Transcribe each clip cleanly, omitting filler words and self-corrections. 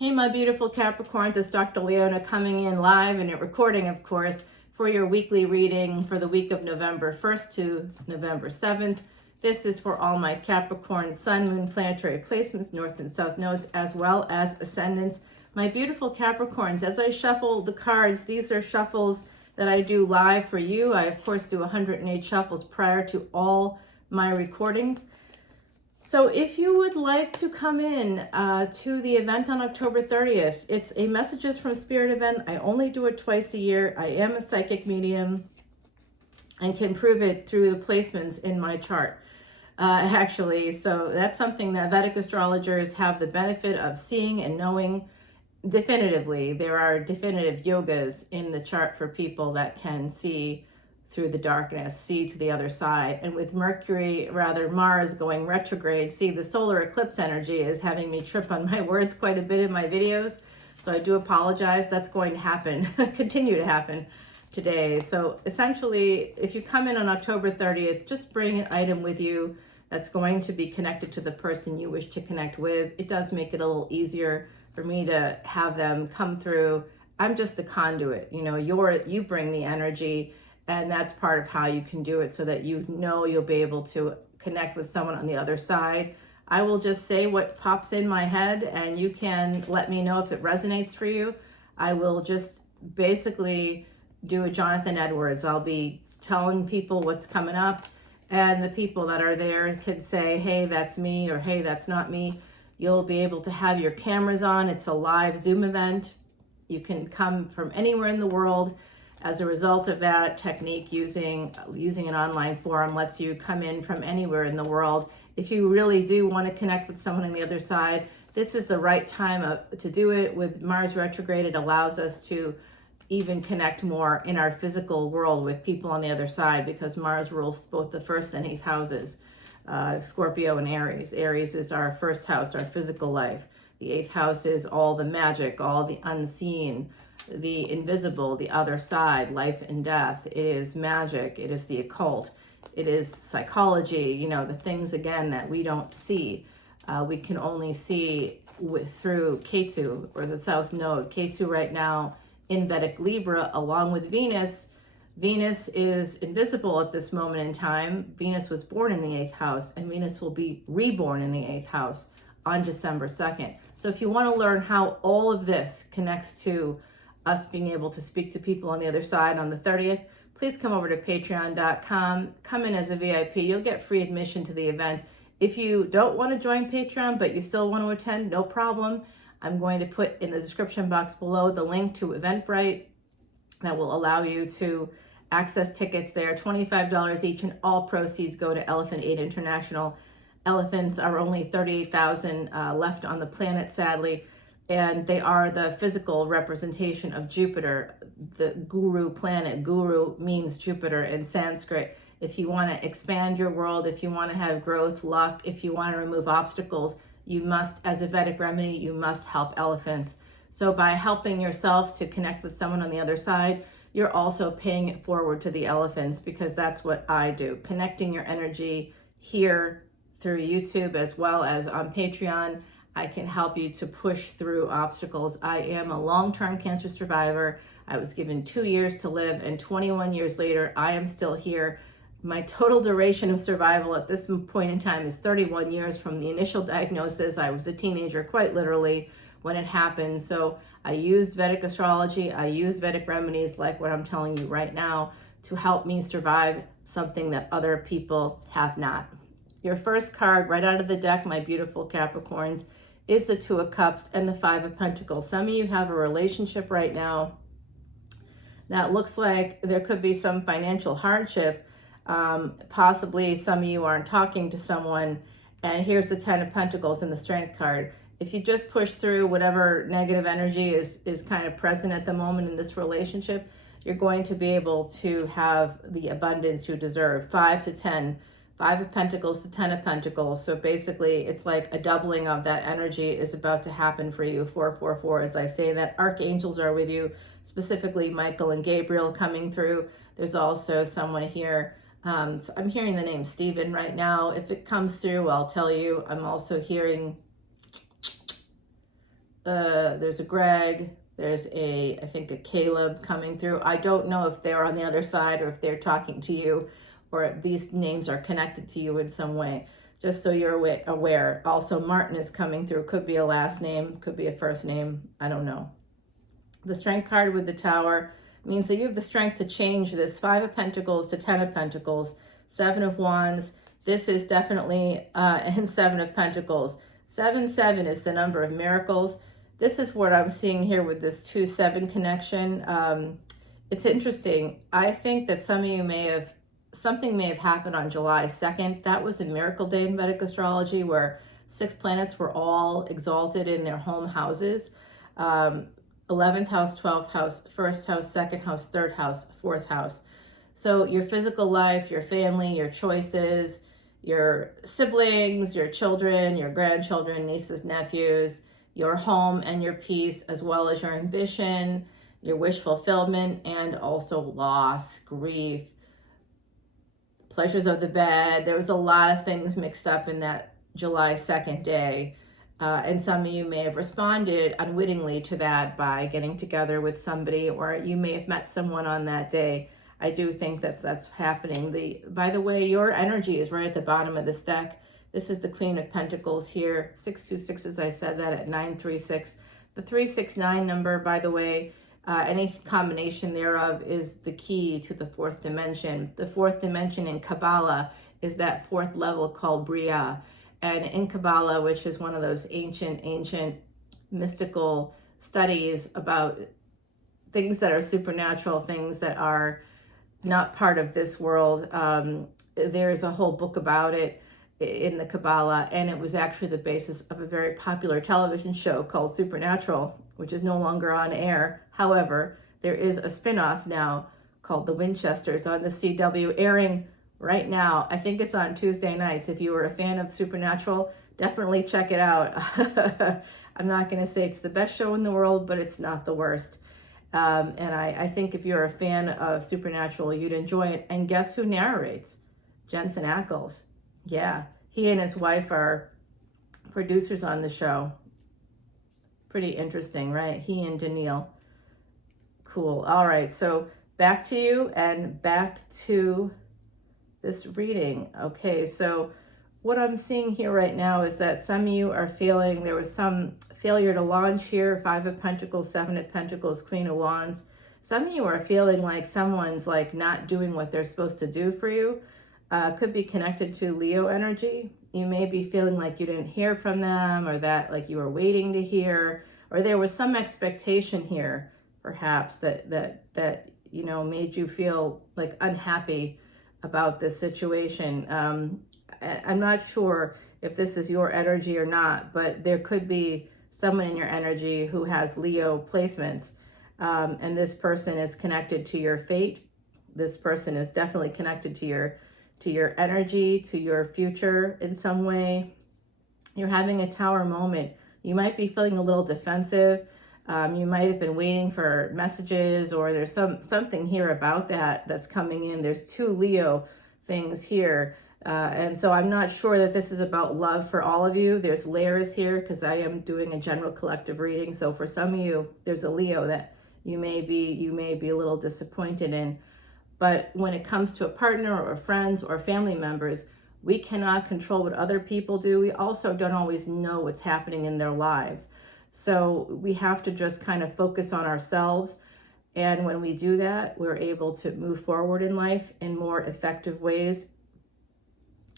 Hey, my beautiful Capricorns, it's Dr. Leona coming in live and a recording, of course, for your weekly reading for the week of November 1st to November 7th. This is for all my Capricorn, Sun, Moon, planetary placements, North and South nodes, as well as ascendants. My beautiful Capricorns, as I shuffle the cards, these are shuffles that I do live for you. I, of course, do 108 shuffles prior to all my recordings. So if you would like to come in to the event on October 30th, it's a Messages from Spirit event. I only do it twice a year. I am a psychic medium and can prove it through the placements in my chart, actually. So that's something that Vedic astrologers have the benefit of seeing and knowing definitively. There are definitive yogas in the chart for people that can see through the darkness, see to the other side. And with Mars going retrograde, see, the solar eclipse energy is having me trip on my words quite a bit in my videos. So I do apologize. That's going to happen, continue to happen today. So essentially, if you come in on October 30th, just bring an item with you that's going to be connected to the person you wish to connect with. It does make it a little easier for me to have them come through. I'm just a conduit. You know, you bring the energy. And that's part of how you can do it, so that you know you'll be able to connect with someone on the other side. I will just say what pops in my head, and you can let me know if it resonates for you. I will just basically do a Jonathan Edwards. I'll be telling people what's coming up, and the people that are there can say, hey, that's me, or hey, that's not me. You'll be able to have your cameras on. It's a live Zoom event. You can come from anywhere in the world. As a result of that technique, using an online forum lets you come in from anywhere in the world. If you really do want to connect with someone on the other side, this is the right time to do it. With Mars retrograde, it allows us to even connect more in our physical world with people on the other side, because Mars rules both the first and eighth houses, Scorpio and Aries. Aries is our first house, our physical life. The eighth house is all the magic, all the unseen, the invisible, the other side, life and death. It is magic. It is the occult. It is psychology, you know, the things, again, that we don't see. We can only see through Ketu, or the South Node. Ketu right now in Vedic Libra, along with Venus. Venus is invisible at this moment in time. Venus was born in the eighth house, and Venus will be reborn in the eighth house on December 2nd. So if you want to learn how all of this connects to us being able to speak to people on the other side on the 30th, please come over to patreon.com. Come in as a VIP. You'll get free admission to the event. If you don't want to join Patreon, but you still want to attend, no problem. I'm going to put in the description box below the link to Eventbrite that will allow you to access tickets there. $25 each, and all proceeds go to Elephant Aid International. Elephants are only 38,000 left on the planet, sadly. And they are the physical representation of Jupiter, the guru planet. Guru means Jupiter in Sanskrit. If you want to expand your world, if you want to have growth, luck, if you want to remove obstacles, you must, as a Vedic remedy, you must help elephants. So by helping yourself to connect with someone on the other side, you're also paying it forward to the elephants, because that's what I do. Connecting your energy here through YouTube as well as on Patreon, I can help you to push through obstacles. I am a long-term cancer survivor. I was given 2 years to live, and 21 years later, I am still here. My total duration of survival at this point in time is 31 years from the initial diagnosis. I was a teenager, quite literally, when it happened. So I used Vedic astrology. I used Vedic remedies like what I'm telling you right now to help me survive something that other people have not. Your first card right out of the deck, my beautiful Capricorns, is the Two of Cups and the Five of Pentacles. Some of you have a relationship right now that looks like there could be some financial hardship. Possibly some of you aren't talking to someone. And here's the Ten of Pentacles and the Strength card. If you just push through whatever negative energy is kind of present at the moment in this relationship, you're going to be able to have the abundance you deserve. 5 to 10. 5 of Pentacles to 10 of Pentacles. So basically, it's like a doubling of that energy is about to happen for you. 444, as I say that. Archangels are with you, specifically Michael and Gabriel coming through. There's also someone here. So I'm hearing the name Stephen right now. If it comes through, I'll tell you. I'm also hearing there's a Greg, there's I think a Caleb coming through. I don't know if they're on the other side or if they're talking to you, or these names are connected to you in some way, just so you're aware. Also, Martin is coming through. Could be a last name, could be a first name. I don't know. The Strength card with the Tower means that you have the strength to change this 5 of Pentacles to 10 of Pentacles, 7 of Wands. This is definitely in 7 of Pentacles. 7-7 is the number of miracles. This is what I'm seeing here with this 2-7 connection. It's interesting. I think that some of you something may have happened on July 2nd. That was a miracle day in Vedic astrology where 6 planets were all exalted in their home houses. 11th house, 12th house, 1st house, 2nd house, 3rd house, 4th house. So your physical life, your family, your choices, your siblings, your children, your grandchildren, nieces, nephews, your home and your peace, as well as your ambition, your wish fulfillment, and also loss, grief, pleasures of the bed. There was a lot of things mixed up in that July 2nd day. And some of you may have responded unwittingly to that by getting together with somebody, or you may have met someone on that day. I do think that's happening. By the way, your energy is right at the bottom of this deck. This is the Queen of Pentacles here, 626, as I said that, at 936. The 369 number, by the way, any combination thereof is the key to the 4th dimension. The 4th dimension in Kabbalah is that 4th level called Bria. And in Kabbalah, which is one of those ancient mystical studies about things that are supernatural, things that are not part of this world, there's a whole book about it in the Kabbalah, and it was actually the basis of a very popular television show called Supernatural, which is no longer on air. However, there is a spin-off now called The Winchesters on the CW, airing right now. I think it's on Tuesday nights. If you were a fan of Supernatural, definitely check it out. I'm not going to say it's the best show in the world, but it's not the worst. And I think if you're a fan of Supernatural, you'd enjoy it. And guess who narrates? Jensen Ackles. Yeah, he and his wife are producers on the show. Pretty interesting, right? He and Daniil. Cool. All right, so back to you and back to this reading. Okay, so what I'm seeing here right now is that some of you are feeling there was some failure to launch here. 5 of Pentacles, 7 of Pentacles, Queen of Wands. Some of you are feeling like someone's like not doing what they're supposed to do for you. Could be connected to Leo energy. You may be feeling like you didn't hear from them, or that like you were waiting to hear, or there was some expectation here, perhaps that you know made you feel like unhappy about this situation. I'm not sure if this is your energy or not, but there could be someone in your energy who has Leo placements, and this person is connected to your fate. This person is definitely connected to your energy, to your future in some way. You're having a Tower moment. You might be feeling a little defensive. You might have been waiting for messages, or there's something here about that's coming in. There's 2 Leo things here. And so I'm not sure that this is about love for all of you. There's layers here because I am doing a general collective reading. So for some of you, there's a Leo that you may be a little disappointed in. But when it comes to a partner or friends or family members, we cannot control what other people do. We also don't always know what's happening in their lives. So we have to just kind of focus on ourselves. And when we do that, we're able to move forward in life in more effective ways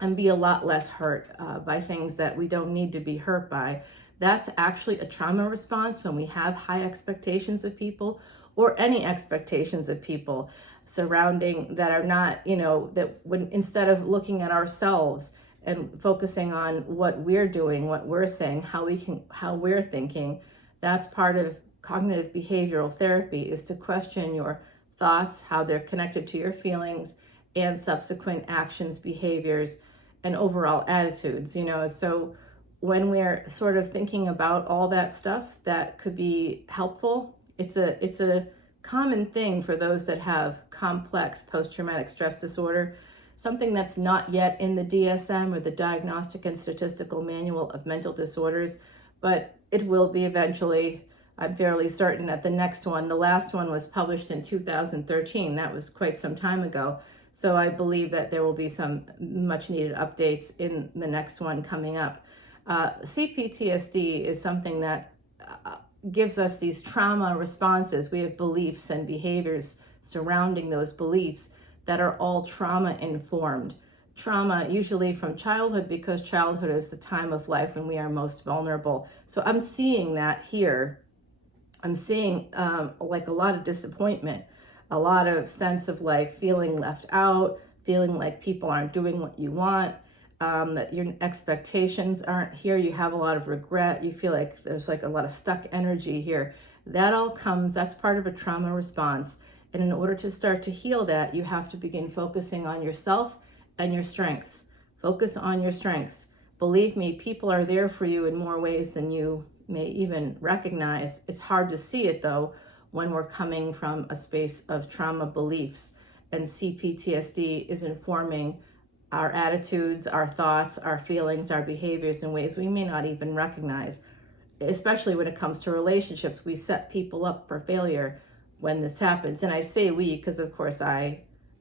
and be a lot less hurt by things that we don't need to be hurt by. That's actually a trauma response when we have high expectations of people, or any expectations of people surrounding that are not, that when instead of looking at ourselves and focusing on what we're doing, what we're saying, how we're thinking, that's part of cognitive behavioral therapy, is to question your thoughts, how they're connected to your feelings and subsequent actions, behaviors, and overall attitudes, So when we're sort of thinking about all that stuff that could be helpful, it's a common thing for those that have complex post-traumatic stress disorder, something that's not yet in the DSM, or the Diagnostic and Statistical Manual of Mental Disorders, but it will be eventually. I'm fairly certain that the next one, the last one was published in 2013. That was quite some time ago. So I believe that there will be some much needed updates in the next one coming up. CPTSD is something that gives us these trauma responses. We have beliefs and behaviors surrounding those beliefs that are all trauma informed. Trauma usually from childhood, because childhood is the time of life when we are most vulnerable. So I'm seeing that here. I'm seeing like a lot of disappointment, a lot of sense of like feeling left out, feeling like people aren't doing what you want, that your expectations aren't here. You have a lot of regret. You feel like there's like a lot of stuck energy here. That all comes, that's part of a trauma response. And in order to start to heal that, you have to begin focusing on yourself and your strengths. Focus on your strengths. Believe me, people are there for you in more ways than you may even recognize. It's hard to see it though when we're coming from a space of trauma beliefs, and CPTSD is informing our attitudes, our thoughts, our feelings, our behaviors in ways we may not even recognize. Especially when it comes to relationships, we set people up for failure when this happens. And I say we because of course I'm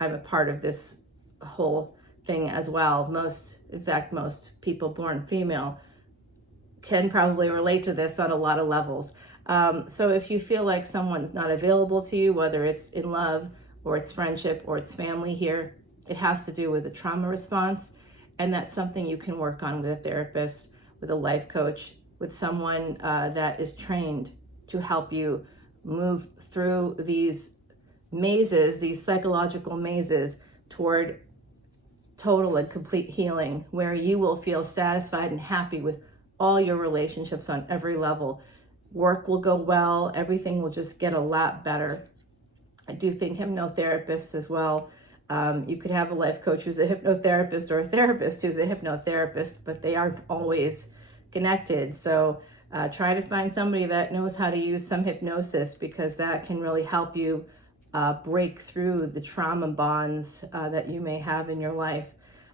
a part of this whole thing as well. Most people born female can probably relate to this on a lot of levels. So if you feel like someone's not available to you, whether it's in love or it's friendship or it's family here, it has to do with a trauma response. And that's something you can work on with a therapist, with a life coach, with someone that is trained to help you move through these mazes, these psychological mazes, toward total and complete healing, where you will feel satisfied and happy with all your relationships on every level. Work will go well, everything will just get a lot better. I do think hypnotherapists as well. You could have a life coach who's a hypnotherapist or a therapist who's a hypnotherapist, but they aren't always connected. So try to find somebody that knows how to use some hypnosis, because that can really help you break through the trauma bonds that you may have in your life.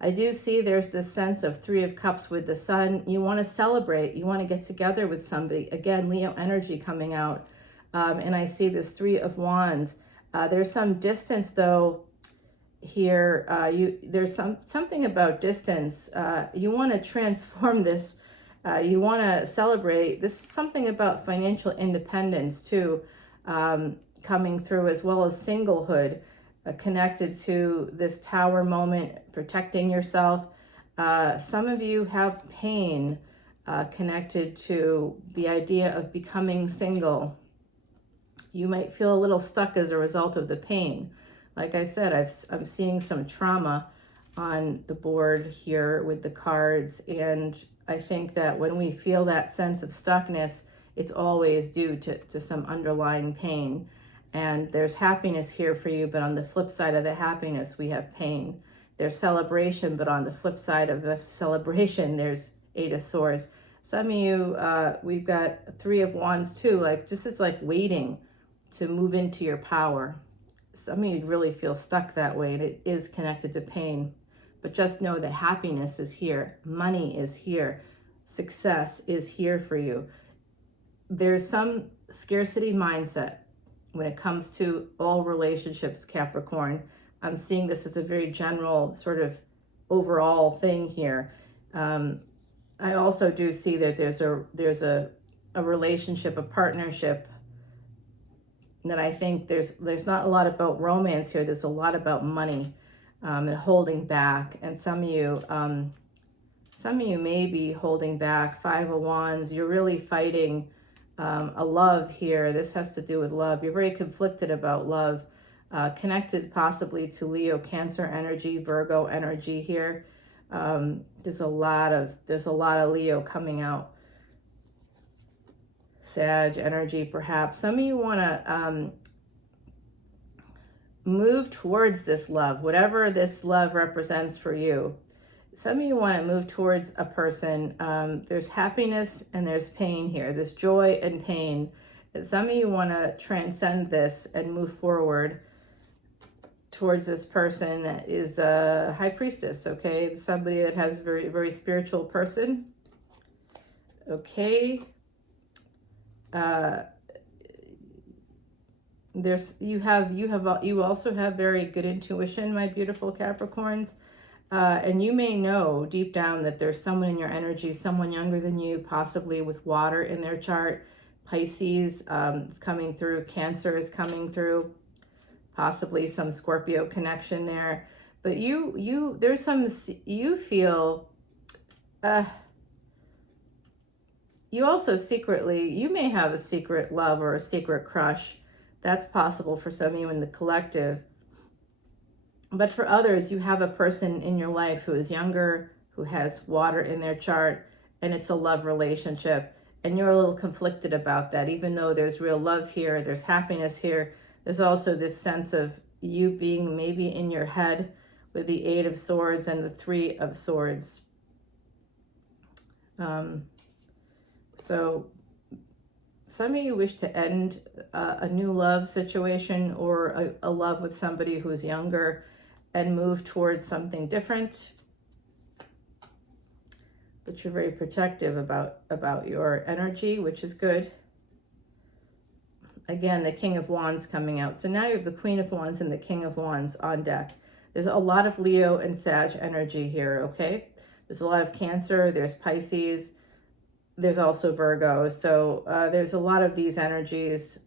I do see there's this sense of 3 of Cups with the Sun. You want to celebrate. You want to get together with somebody. Again, Leo energy coming out. And I see this 3 of Wands. There's some distance, though, here. There's something about distance. You want to transform this. You want to celebrate. This is something about financial independence, too, coming through, as well as singlehood. Connected to this Tower moment, protecting yourself. Some of you have pain connected to the idea of becoming single. You might feel a little stuck as a result of the pain. Like I said, I'm seeing some trauma on the board here with the cards, and I think that when we feel that sense of stuckness, it's always due to some underlying pain. And there's happiness here for you, but on the flip side of the happiness, we have pain. There's celebration, but on the flip side of the celebration, there's 8 of Swords. Some of you, we've got 3 of Wands too, like just as like waiting to move into your power. Some of you really feel stuck that way, and it is connected to pain. But just know that happiness is here. Money is here. Success is here for you. There's some scarcity mindset when it comes to all relationships, Capricorn. I'm seeing this as a very general sort of overall thing here. I also do see that there's a relationship, a partnership, that I think there's not a lot about romance here. There's a lot about money and holding back. And some of you may be holding back. 5 of Wands. You're really fighting a love here. This has to do with love. You're very conflicted about love, connected possibly to Leo, Cancer energy, Virgo energy here. There's a lot of Leo coming out. Sag energy, perhaps. Some of you want to move towards this love, whatever this love represents for you. Some of you want to move towards a person. There's happiness and there's pain here. There's joy and pain. Some of you want to transcend this and move forward towards this person that is a High Priestess, okay? Somebody that has a very, very spiritual person. Okay. uh, you also have very good intuition, my beautiful Capricorns. And you may know deep down that there's someone in your energy, someone younger than you, possibly with water in their chart. Pisces is coming through, Cancer is coming through, possibly some Scorpio connection there. But there's some, you feel, you also secretly, you may have a secret love or a secret crush. That's possible for some of you in the collective. But for others, you have a person in your life who is younger, who has water in their chart, and it's a love relationship. And you're a little conflicted about that. Even though there's real love here, there's happiness here, there's also this sense of you being maybe in your head with the Eight of Swords and the Three of Swords. So some of you wish to end a new love situation or a love with somebody who's younger and move towards something different. But you're very protective about your energy, which is good. Again, the King of Wands coming out. So now you have the Queen of Wands and the King of Wands on deck. There's a lot of Leo and Sag energy here, okay? There's a lot of Cancer, there's Pisces, there's also Virgo. So there's a lot of these energies,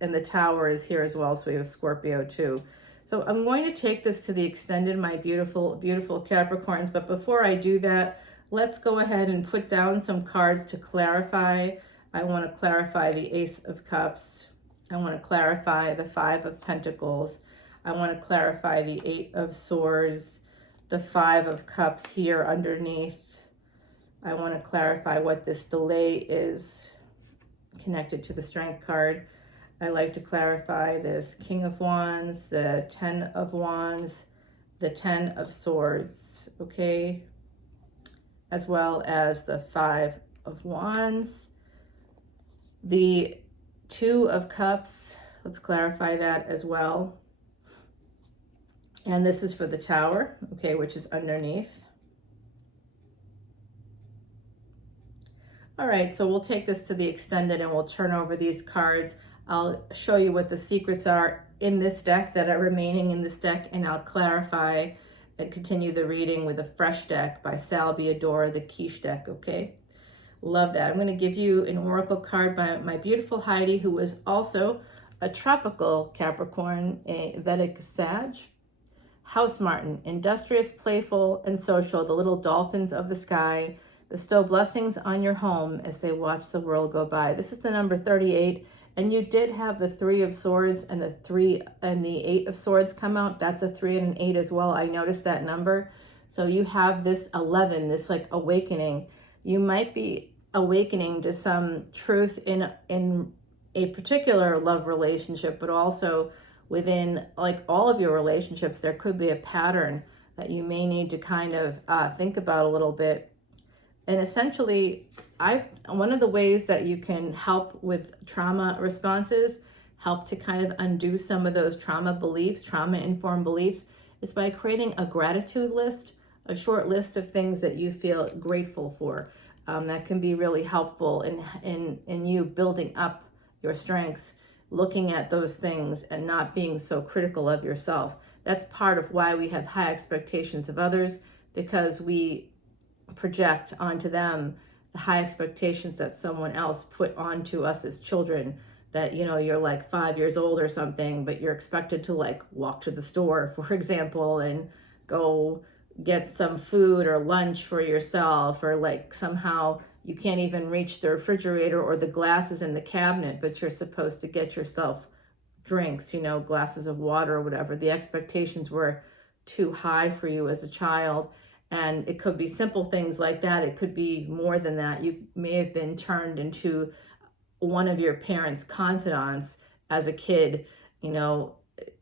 and the Tower is here as well. So we have Scorpio too. So I'm going to take this to the extended, my beautiful, beautiful Capricorns. But before I do that, let's go ahead and put down some cards to clarify. I want to clarify the Ace of Cups. I want to clarify the Five of Pentacles. I want to clarify the Eight of Swords, the Five of Cups here underneath. I want to clarify what this delay is connected to the Strength card. I like to clarify this King of Wands, the Ten of Wands, the Ten of Swords, okay? As well as the Five of Wands. The Two of Cups, let's clarify that as well. And this is for the Tower, okay, which is underneath. All right, so we'll take this to the extended and we'll turn over these cards. I'll show you what the secrets are in this deck that are remaining in this deck, and I'll clarify and continue the reading with a fresh deck by Salvia Dora, the Quiche deck, okay? Love that. I'm going to give you an oracle card by my beautiful Heidi, who was also a tropical Capricorn, a Vedic Sag. House Martin, industrious, playful, and social, the little dolphins of the sky bestow blessings on your home as they watch the world go by. This is the number 38. And you did have the Three of Swords and the Eight of Swords come out. That's a 3 and an 8 as well. I noticed that number. So you have this 11, this like awakening. You might be awakening to some truth in a particular love relationship, but also within like all of your relationships, there could be a pattern that you may need to kind of think about a little bit. And essentially, one of the ways that you can help with trauma responses, help to kind of undo some of those trauma beliefs, trauma-informed beliefs, is by creating a gratitude list, a short list of things that you feel grateful for. That can be really helpful in you building up your strengths, looking at those things and not being so critical of yourself. That's part of why we have high expectations of others, because we project onto them the high expectations that someone else put onto us as children, that, you know, you're like 5 years old or something, but you're expected to like walk to the store, for example, and go get some food or lunch for yourself, or like somehow you can't even reach the refrigerator or the glasses in the cabinet, but you're supposed to get yourself drinks, you know, glasses of water or whatever. The expectations were too high for you as a child. And it could be simple things like that. It could be more than that. You may have been turned into one of your parents' confidants as a kid. You know,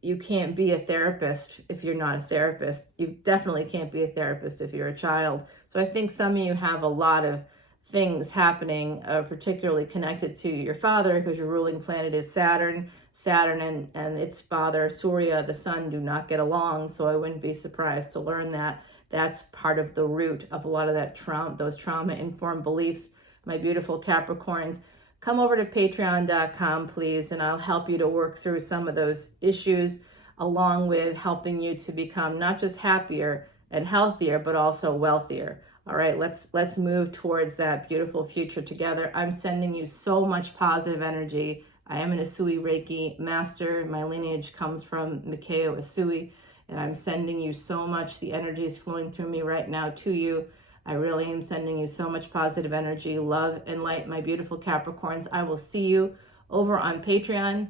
you can't be a therapist if you're not a therapist. You definitely can't be a therapist if you're a child. So I think some of you have a lot of things happening, particularly connected to your father, because your ruling planet is Saturn. Saturn and its father, Surya, the sun, do not get along. So I wouldn't be surprised to learn that. That's part of the root of a lot of that trauma, those trauma-informed beliefs, my beautiful Capricorns. come over to patreon.com, please, and I'll help you to work through some of those issues, along with helping you to become not just happier and healthier, but also wealthier. All right, let's move towards that beautiful future together. I'm sending you so much positive energy. I am an Asui Reiki master. My lineage comes from Mikao Asui, and I'm sending you so much. The energy is flowing through me right now to you. I really am sending you so much positive energy, love, and light, my beautiful Capricorns. I will see you over on Patreon.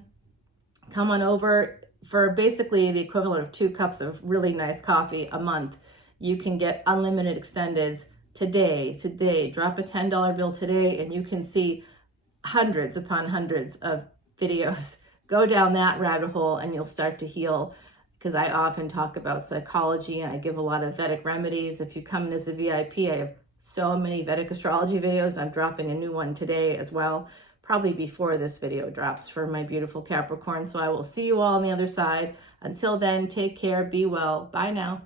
Come on over. For basically the equivalent of 2 cups of really nice coffee a month, you can get unlimited extendeds today. Drop a $10 bill today, and you can see hundreds upon hundreds of videos. Go down that rabbit hole, and you'll start to heal, because I often talk about psychology, and I give a lot of Vedic remedies. If you come in as a VIP, I have so many Vedic astrology videos. I'm dropping a new one today as well, probably before this video drops, for my beautiful Capricorn. So I will see you all on the other side. Until then, take care, be well. Bye now.